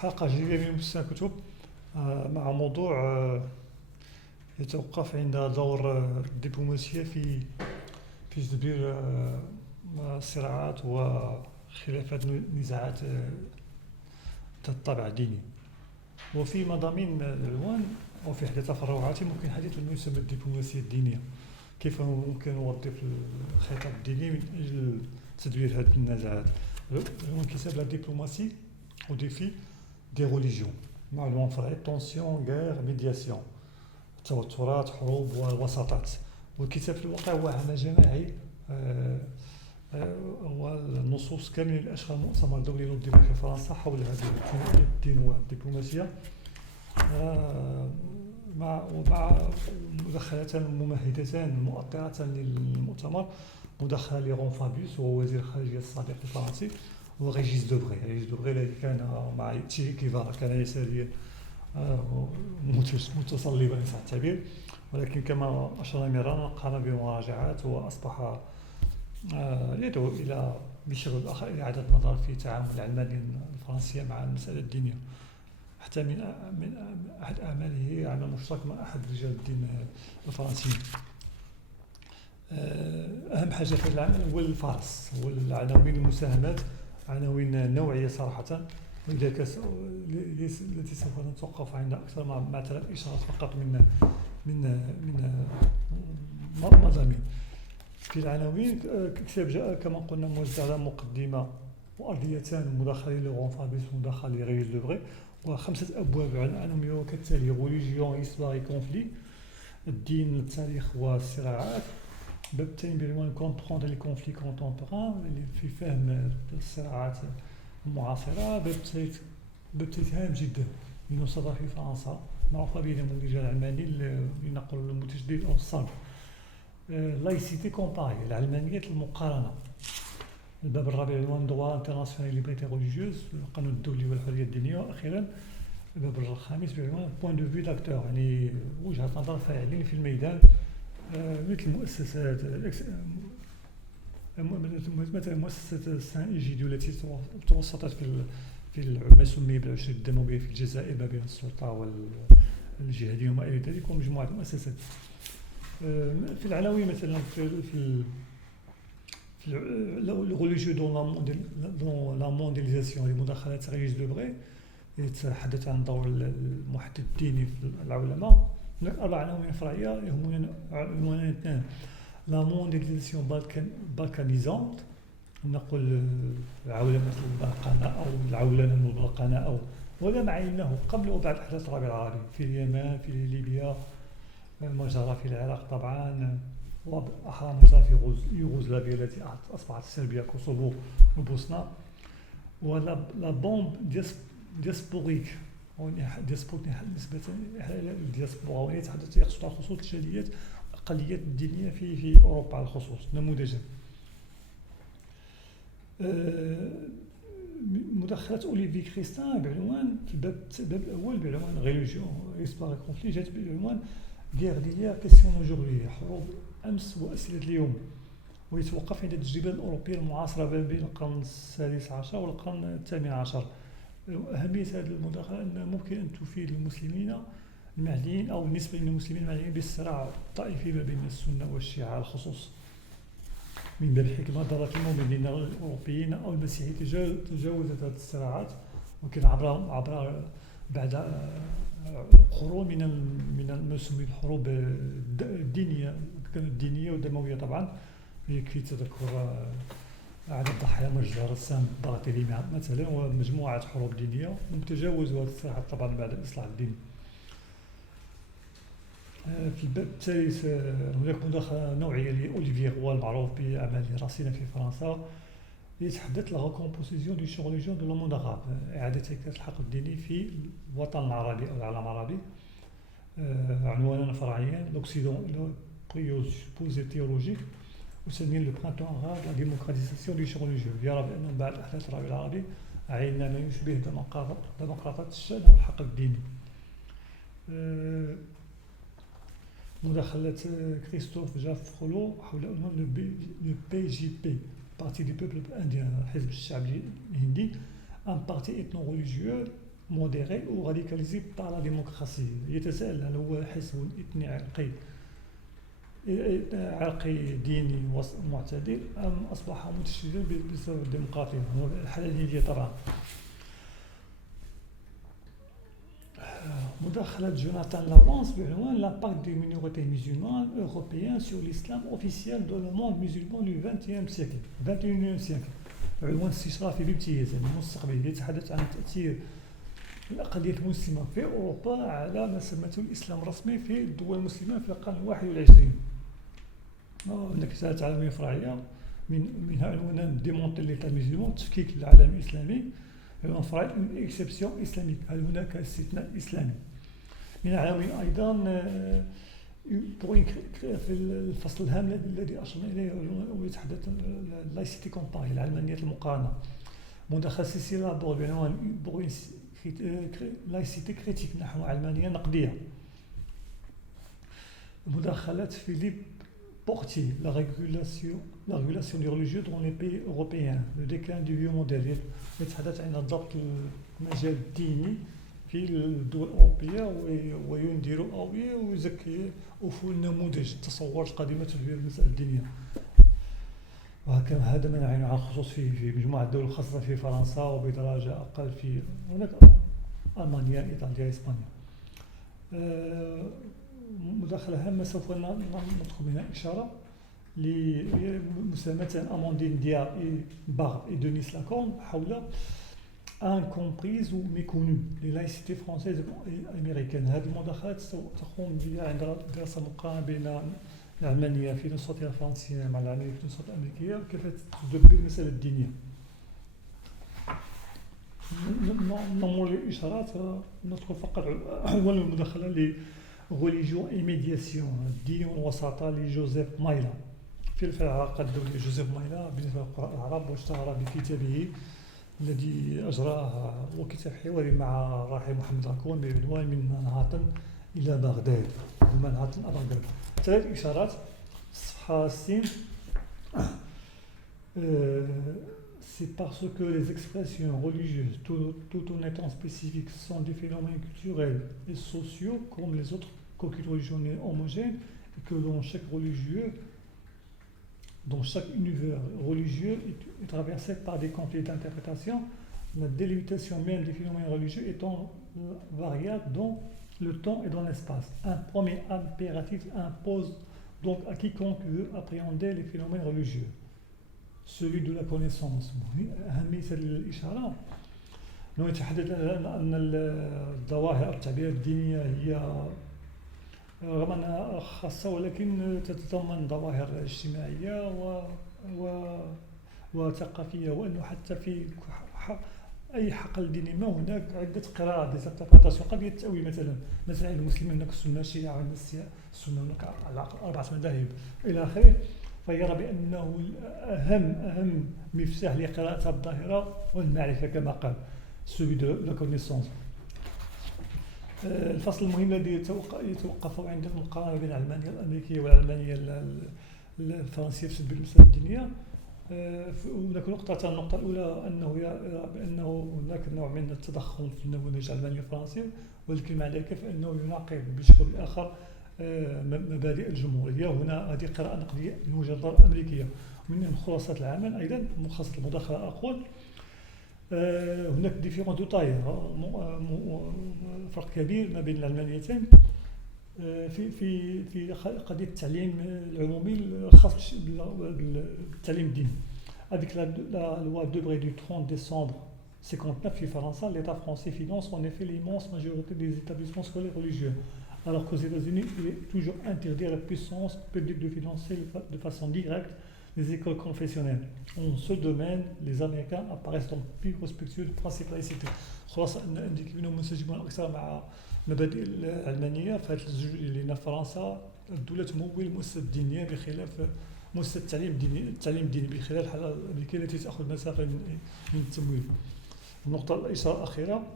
حلقة جديدة من بستان كتب مع موضوع يتوقف عند دور الدبلوماسية في تدبير الصراعات وخلافات نزاعات ذات طابع ديني. وفي مضامين العنوان وفي إحدى تفرعاته ممكن الحديث عن ما يسمى الدبلوماسية الدينية، كيف ممكن نوظف الخطاب الديني من أجل تدبير هذه النزاعات. العنوان كتاب لا دبلوماسي au défi des religions مع العنوان فرعي تونسيون غير ميدياسيون، توترات حروب والوساطات. والكتاب في الواقع هو عمل جماعي والنصوص كاملة اللي أشغل مؤتمر دولي نظم في فرنسا حول هذه الدين والدبلوماسية مع مدخلتان ممهدتان مؤطرتان للمؤتمر، مدخل لغون فابيوس وهو وزير الخارجية السابق الفرنسي، وريجيس دوبغي الذي كان مع تشي كيفارا، كان يساريا متصلبا إن صح التعبير، ولكن كما أشرنا مرارا قام بمراجعات وأصبح يدعو إلى بشكل آخر إعادة النظر في تعامل العلمانية الفرنسية مع المسألة الدينية. حتى من أحد أعماله عمل مشترك مع أحد رجال الدين الفرنسيين. أهم حاجة في العمل هو الفارس، هو العناوين المساهمات، عناوين نوعية صراحة، ولذلك التي سوف نتوقف عندها أكثر مع 3 إشارات فقط من مضامين. في العناوين كتاب جاء كما قلنا موزع على مقدمة وأرضيتان، مدخل لغون فابيوس ومدخل لريجيس دوبغي، و5 أبواب عناوين كالتالي: ريليجيون إسباري كونفلي، الدين التاريخ والصراعات. باب الثاني بعنوان كومبروندر لي كونفلي كونتمبوران، اللي في فهم الصراعات المعاصرة. باب الثالث هام جدا من صدر في فرنسا، معروفة به النموذج العلماني لنقل المتجدد أو الصلب، لايسيتي كومباري، العلمانية المقارنة. الباب الرابع عنوان دوا انترناسيونال ليبرتي ريليجيوز، القانون الدولي والحرية الدينية. وأخيرا الباب الخامس بعنوان بوين دو في داكتور، يعني وجهة نظر فاعلين في الميدان، مثل مؤسسات مثل مؤسسة سان إيجيديو التي توسطت في ما سمي بالعشرة الدموية في الجزائر ما بين السلطة والجهاديين وما إلى ذلك، ومجموعة مؤسسات. في العناوين مثلا في le religieux dans la mondialisation لمداخلات ريجيس دوبغي، يتحدث عن دور المحدث الديني في العولمة. هناك 4 عناوين فرعية يهمنا عنوانان 2: لا موندياليزاسيون بالكانيزونت، نقول عولمة البلقنة أو العولمة المبلقنة أو ولا ما عيناه قبل وبعد أحداث الربيع العربي في اليمن، في ليبيا، ما جرى في العراق طبعا، وأحرى ما جرى في يوغوسلافيا التي أصبحت صربيا كوسوفو وبوسنا. ولا بومب دياسبوريك دياسبوريك نسبة إلى الدياسبورا، يقصد على خصوص الجاليات الأقليات الدينية في أوروبا على الخصوص نموذجا. مدخلات أوليفي كريستان بعنوان في الباب الأول بعنوان ريليجيون إسباري كونفلي، جات بعنوان غير ديال كيسيون أوجوردي، حروب أمس وأسئلة اليوم، ويتوقف عند التجربة الأوروبية المعاصرة بين القرن السادس عشر والقرن الثامن عشر. أهمية هذه المداخلة أن ممكن أن تفيد المسلمين المعنيين أو بالنسبة للمسلمين المعنيين بالصراع الطائفي ما بين السنة والشيعة على الخصوص، من باب الحكمة ضرت المؤمنين الأوروبيين أو المسيحيين تجاوزت هذه الصراعات، ولكن عبر بعد قرون من ما يسمى الحروب الدينية، كانت دينية ودموية طبعا. يكفي تذكر عدد ضحايا مجزرة سام باطلي مثلا، ومجموعة حروب دينية متجاوز هذه الصراعات طبعا بعد الإصلاح الديني. في الباب الثالث هناك مداخلة نوعية لأوليفييه غوا المعروف بأعماله رصينة في فرنسا، يتحدث لا ريكومبوزيسيون دو شون ريجيون دو لو موند أراب، إعادة هيكلة الحق الديني في الوطن العربي أو العالم العربي. عنوانا فرعيان: لوكسيدون بوزي تيولوجيك، وثانيا لو برانتون أراب لا ديموكراتيزاسيون دو شون ريجيون. يرى بأن بعد أحداث الربيع العربي عينا ما يشبه ديمقراطية الشأن أو الحق الديني. مداخلة كريستوف جاف خولو حول عنوان لو بي جي بي، بارتي دي بوبل انديان، الحزب الشعبي الهندي، ان بارتي اثنو ريليجيو موديري وراديكاليزي par la démocratie. يتساءل هل هو حزب إثني عرقي ديني معتدل أم أصبح متشددا بسبب الديمقراطية. هو الحالة اللي ترى مداخلة جوناثان لورانس بعنوان l'impact des minorités musulmanes européennes sur l'islam officiel dans le monde musulman du 20e siècle 21e siècle. عنوان استشرافي بامتياز يعني مستقبلي يتحدث عن تأثير الأقلية المسلمة في أوروبا على ما سمته الإسلام الرسمي في الدول المسلمة في القرن 21. هناك رسالة عالمية فرعية منها عنوان ديمونتي ليتا مسلمون تفكيك العالم الإسلامي. عنوان فرعي une exception islamique هل هناك استثناء إسلامي. من العناوين أيضا في الفصل الهام الذي أشرنا إليه ويتحدث لايسيتي كومباري العلمانية المقارنة. مداخلة سلسلة بعنوان لايسيتي كريتيك نحو علمانية نقدية. مداخلة فيليب بورتي la régulation du religieux dans les pays européens le déclin du vieux modèle. يتحدث عن ضبط المجال الديني في الدول الأوروبية وينذر أو ويزكي أفول نموذج تصور قادمة في المسألة الدينية. وهكذا هذا ما نعين على الخصوص في مجموعة الدول خاصة في فرنسا وبدرجة أقل في هناك ألمانيا إيطاليا إسبانيا. مداخلة هامة سوف ندخل منها إشارة لمساهمة أماندين دياب باغ et Denis Lacorne حول incomprise ou méconnue les laïcités françaises et américaines. هذه المداخلات تقوم بها عند دراسة مقارنة بين العلمانية في نسختها الفرنسية مع العلمانية في نسختها الأمريكية وكيف تدبر المسألة الدينية. نمر للإشارات ندخل فقط أول المداخلة ل religion et médiation الدين والوساطة لجوزيف مايلا. في العلاقات الدولية جوزيف مايلا بالنسبة للقراء العرب واشتهر بكتابه الذي أجراه وكتاب حواري مع الراحل محمد راكون بعنوان من منهاتن إلى بغداد. من منهاتن إلى بغداد. 3 إشارات. الصفحة 60 c'est parce que les expressions religieuses, tout en étant spécifiques, sont des phénomènes culturels et sociaux comme les autres qu'aucune religion n'est homogène et que dans chaque univers religieux est traversé par des conflits d'interprétation, la délimitation même des phénomènes religieux étant variable dans le temps et dans l'espace. Un premier impératif impose donc à quiconque veut appréhender les phénomènes religieux. celui de la connaissance. أهمية الإشارة أنه يتحدث أن الظواهر التعبيرات الدينية هي رغم أنها خاصة ولكن تتضمن ظواهر اجتماعية وثقافية وأنه حتى في أي حقل ديني ما هناك عدة قراءات ديزانتربريتاسيون قد يتأوي مثلا المسلمين هناك السنة الشيعة عند السنة هناك على 4 مذاهب إلى آخره. فيرى بأنه أهم مفتاح لقراءة الظاهرة والمعرفة كما قال celui de la connaissance. الفصل المهم الذي يتوقف عند المقارنة بين العلمانية الأمريكية والعلمانية الفرنسية في المسألة الدينية. هناك النقطة الأولى أنه يرى بأنه هناك نوع من التضخم في النموذج العلماني الفرنسي ولكن مع ذلك فإنه يناقض بشكل آخر مبادئ الجمهورية. هنا هذه قراءة نقدية من وجهة نظر أمريكية. من خلاصة العمل أيضا خلاصة المداخلة أقول هناك ديفيرون دو تاي فرق كبير ما بين العلمانيتين في قضية التعليم العمومي الخاص بالتعليم الديني. Avec la loi Debré du 30 décembre 59 في فرنسا, l'État français finance en effet l'immense majorité des établissements scolaires religieux. Alors qu'aux États-Unis, il est toujours interdit à la puissance publique de financer de façon directe les écoles confessionnelles. En ce domaine, les Américains apparaissent donc plus respectueux du principe de laïcité. خلاصة أن أمريكا منهم منسجمون أكثر مع مبادئ العلمانية في هذا الجزء لأن فرنسا الدولة تمول المؤسسات الدينية بخلاف مؤسسة التعليم الديني بخلاف الحالة الأمريكية التي تأخذ مسافة من التمويل. النقطة الإشارة الأخيرة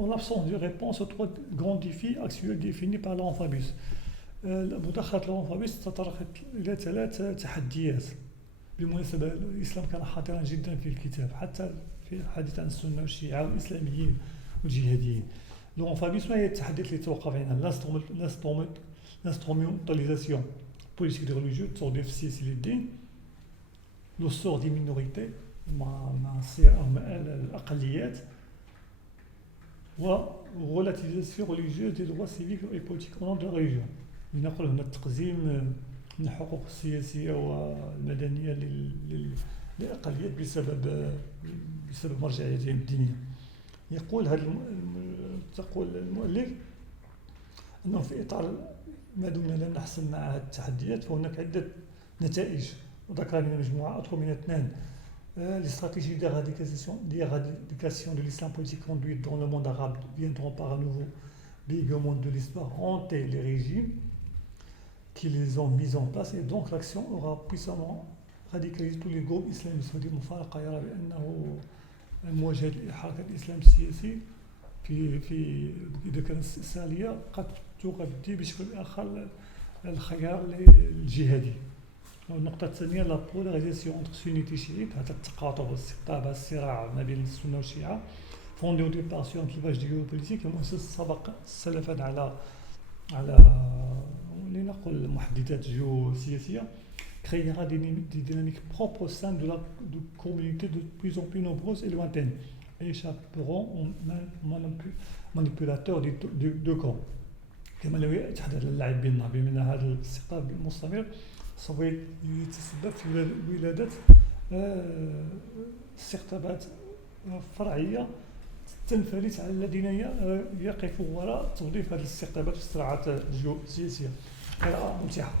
en l'absence de réponse aux 3 grands défis actuels définis par Laurent Fabius. مداخلة لوران فابيوس تطرقت إلى 3 تحديات بالمناسبة الإسلام كان حاضرا جدا في الكتاب، حتى في الحديث عن السنة والشيعة والإسلاميين والجهاديين. Donc فبما هي التحديات اللي توقف علينا l'instrumentalisation politique des religieux توظيف السياسي للدين، le sort des minorités مع الأقليات، و relativisation religieuse des droits civiques et politiques au nom de la religion. لنقل هنا التقزيم من الحقوق السياسية والمدنية للأقليات بسبب مرجعيتهم الدينية. تقول المؤلف أنه في إطار ما دمنا لم نحسن مع هذه التحديات فهناك عدة نتائج، وذكر من مجموعة أطول من 2. Les stratégies d'éradication de l'islam politique conduites dans le monde arabe viendront par un nouveau bégaiement de l'histoire hanter les régimes qui les ont mis en place, et donc l'action aura puissamment radicalisé tous les groupes islamistes. ودي مفارقة يرى بأنه المواجهة للحركة الإسلام السياسي في إذا كانت استئصالية قد تؤدي بشكل آخر الخيار الجهادي. والنقطة الثانية لا بولاريزاسيون انتر سنيتي شيعيت، هذا التقاطب والاستقطاب الصراع ما بين السنة والشيعة فوندي او ديبار سور un clivage géopolitique مؤسس سبق سلفا على لنقل محددات جيوسياسية créera des dynamiques propres au sein de communautés de plus en plus nombreuses et lointaines et échapperont aux manipulateurs de deux camps. كما لو يتحدث اللعب بيننا بمن هذا الاستقطاب المستمر سوف يتسبب في ولادة استقطابات فرعية تنفلت على الذين يقفوا وراء توظيف هذه الاستقطابات في الصراعات الجيوسياسية. قراءة ممتعة.